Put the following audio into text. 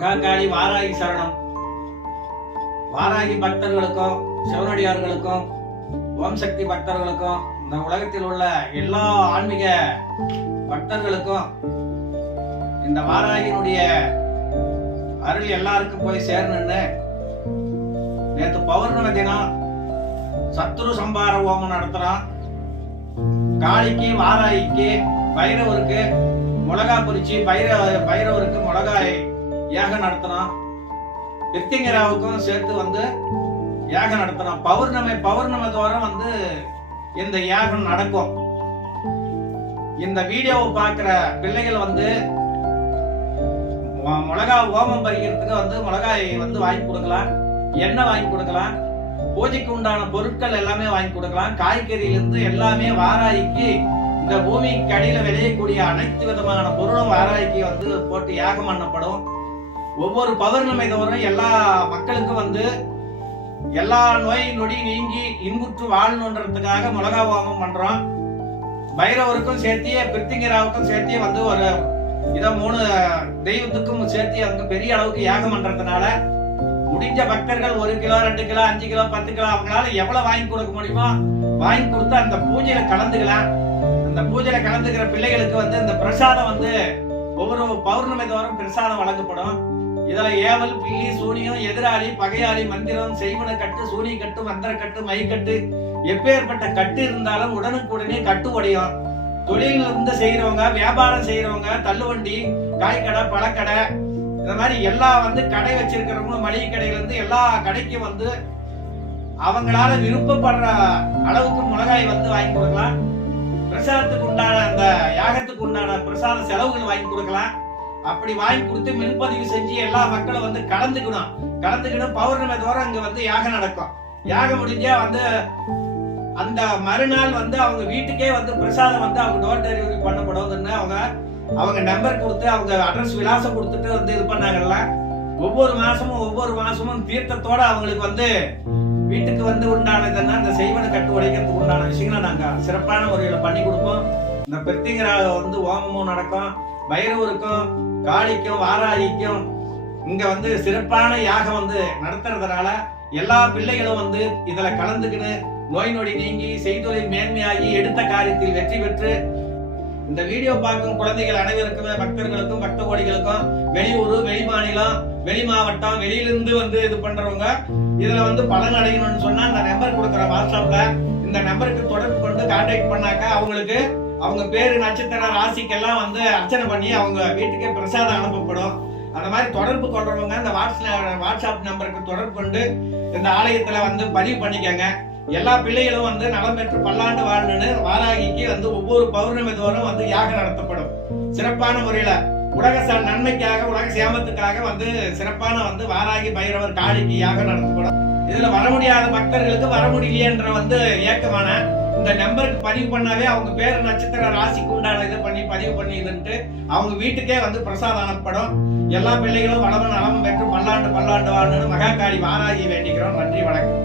மகாகாளி வாராகி சரணம். வாராகி பக்தர்களுக்கும் சிவனடியார்களுக்கும் ஓம் சக்தி பக்தர்களுக்கும் இந்த உலகத்தில் உள்ள எல்லா ஆன்மீக பக்தர்களுக்கும் இந்த வாராகியினுடைய அருள் எல்லாருக்கும் போய் சேரணும்னு நேற்று பௌர்ணமி தினம் சத்ரு சம்பார ஹோமம் நடத்துறோம். காளிக்கு வாராகிக்கு பைரவருக்கு மிளகா பொரிச்சு பைரவருக்கு மிளகாய் யாகம் நடத்தணும். பித்திங்கராவுக்கும் சேர்த்து வந்து யாகம் நடத்தணும். பௌர்ணமி தோறும் இந்த யாகம் நடக்கும். இந்த வீடியோவை பார்க்கிற பிள்ளைகள் மிளகா ஓமம் பறிக்கிறதுக்கு மிளகாய் வாங்கி கொடுக்கலாம், எண்ணெய் வாங்கி கொடுக்கலாம், பூஜைக்கு உண்டான பொருட்கள் எல்லாமே வாங்கி கொடுக்கலாம். காய்கறியிலிருந்து எல்லாமே வாராய்க்கு இந்த பூமிக்கு அடியில விளையக்கூடிய அனைத்து விதமான பொருளும் வாராய்க்கு போட்டு யாகம் பண்ணப்படும். ஒவ்வொரு பௌர்ணமி தோறும் எல்லா மக்களுக்கும் எல்லா நோய் நொடி நீங்கி இன்புற்று வாழணுன்றதுக்காக மிளகா ஹோமம் பண்றோம். பைரவருக்கும் சேர்த்தியே பிரித்திங்கராவுக்கும் சேர்த்தியே ஒரு இதை 3 தெய்வத்துக்கும் சேர்த்தி அங்க பெரிய அளவுக்கு யாகம் பண்றதுனால முடிஞ்ச பக்தர்கள் 1 கிலோ 2 கிலோ 5 கிலோ 10 கிலோ அவங்களால எவ்வளவு வாங்கி கொடுக்க முடியுமோ வாங்கி கொடுத்து அந்த பூஜையில கலந்துக்கலாம். அந்த பூஜையில கலந்துக்கிற பிள்ளைகளுக்கு இந்த பிரசாதம் ஒவ்வொரு பௌர்ணமி தோறும் பிரசாதம் வழங்கப்படும். இதுல ஏவல், பில்லி, சூனியம், எதிராளி, பகையாளி, மந்திரம், செய்வன கட்டு, சூனி கட்டு, மந்திர கட்டு, மைக்கட்டு, எப்பேற்பட்ட கட்டு இருந்தாலும் உடனுக்குடனே கட்டு உடையும். தொழில் செய்யறவங்க, வியாபாரம் செய்யறவங்க, தள்ளுவண்டி, காய்கடை, பழக்கடை, இந்த மாதிரி எல்லா கடை வச்சிருக்கிறவங்க, மளிகை கடையில இருந்து எல்லா கடைக்கும் அவங்களால விருப்பப்படுற அளவுக்கு மிளகாய் வாங்கி கொடுக்கலாம். பிரசாதத்துக்கு உண்டான அந்த யாகத்துக்கு உண்டான பிரசாத செலவுகள் வாங்கி கொடுக்கலாம். அப்படி வாங்கி கொடுத்து மின்பதிவு செஞ்சு எல்லா மக்களும் கலந்துக்கணும். பௌர்ணமி தோறும் அங்க யாகம் நடக்கும். யாகம் முடிஞ்சா அந்த மறுநாள் அவங்க வீட்டுக்கே பிரசாதம் அவங்க டோர் டெலிவரி பண்ணப்படுவதுன்னு அவங்க நம்பர் கொடுத்து அவங்க அட்ரஸ் விலாசம் கொடுத்துட்டு இது பண்ணாங்கல்ல. ஒவ்வொரு மாசமும் தீர்த்தத்தோட அவங்களுக்கு வீட்டுக்கு உண்டானதுன்னா இந்த செய்வன கட்டு உடைக்கிறதுக்கு உண்டான விஷயங்களை நாங்க சிறப்பான முறையில பண்ணி கொடுப்போம். இந்த பிரித்திங்கரா ஹோமமும் நடக்கும். பைரவருக்கும் காளிக்கும் வாராகிக்கும் இங்க சிறப்பான யாகம் நடத்துறதுனால எல்லா பிள்ளைகளும் இதுல கலந்துக்கின்னு நோய் நொடி நீங்கி செய்தொழில் மேன்மையாகி எடுத்த காரியத்தில் வெற்றி பெற்று இந்த வீடியோ பார்க்கும் குழந்தைகள் அனைவருக்குமே பக்தர்களுக்கும் பக்த கோடிகளுக்கும் வெளியூர், வெளி மாநிலம், வெளி மாவட்டம், வெளியிலிருந்து இது பண்றவங்க இதுல பலன் அடையணும்னு சொன்னா இந்த நம்பர் கொடுக்குற வாட்ஸ்அப்ல இந்த நம்பருக்கு தொடர்பு கொண்டு கான்டாக்ட் பண்ணாக்க அவங்களுக்கு அவங்க பேரு, நட்சத்திர, ராசிக்கெல்லாம் அர்ச்சனை பண்ணி அவங்க வீட்டுக்கே பிரசாதம் அனுப்பப்படும். அந்த மாதிரி தொடர்பு கொள்றவங்க இந்த வாட்ஸ்அப் நம்பருக்கு தொடர்பு கொண்டு இந்த ஆலயத்துல பதிவு பண்ணிக்கங்க. எல்லா பிள்ளைகளும் நலம் பெற்று பல்லாண்டு வாழணும்னு வாராகிக்கு ஒவ்வொரு பௌர்ணமி தோறும் யாகம் நடத்தப்படும். சிறப்பான முறையில உலக நன்மைக்காக, உலக சேமத்துக்காக சிறப்பான வாராகி பைரவர் காளிக்கு யாகம் நடத்தப்படும். இதுல வர முடியாத பக்தர்களுக்கு வர முடியலையன்ற ஏக்கமான இந்த நம்பருக்கு பதிவு பண்ணாவே அவங்க பேரு, நட்சத்திர, ராசிக்கு உண்டான இதை பண்ணி பதிவு பண்ணி இதுன்ட்டு அவங்க வீட்டுக்கே பிரசாதம் அனுப்பப்படும். எல்லா பிள்ளைகளும் வளமும் நலமும் பெற்று பல்லாண்டு வாழணும்னு மகாகாளி வாராகி வேண்டிக்கிறோம். நன்றி, வணக்கம்.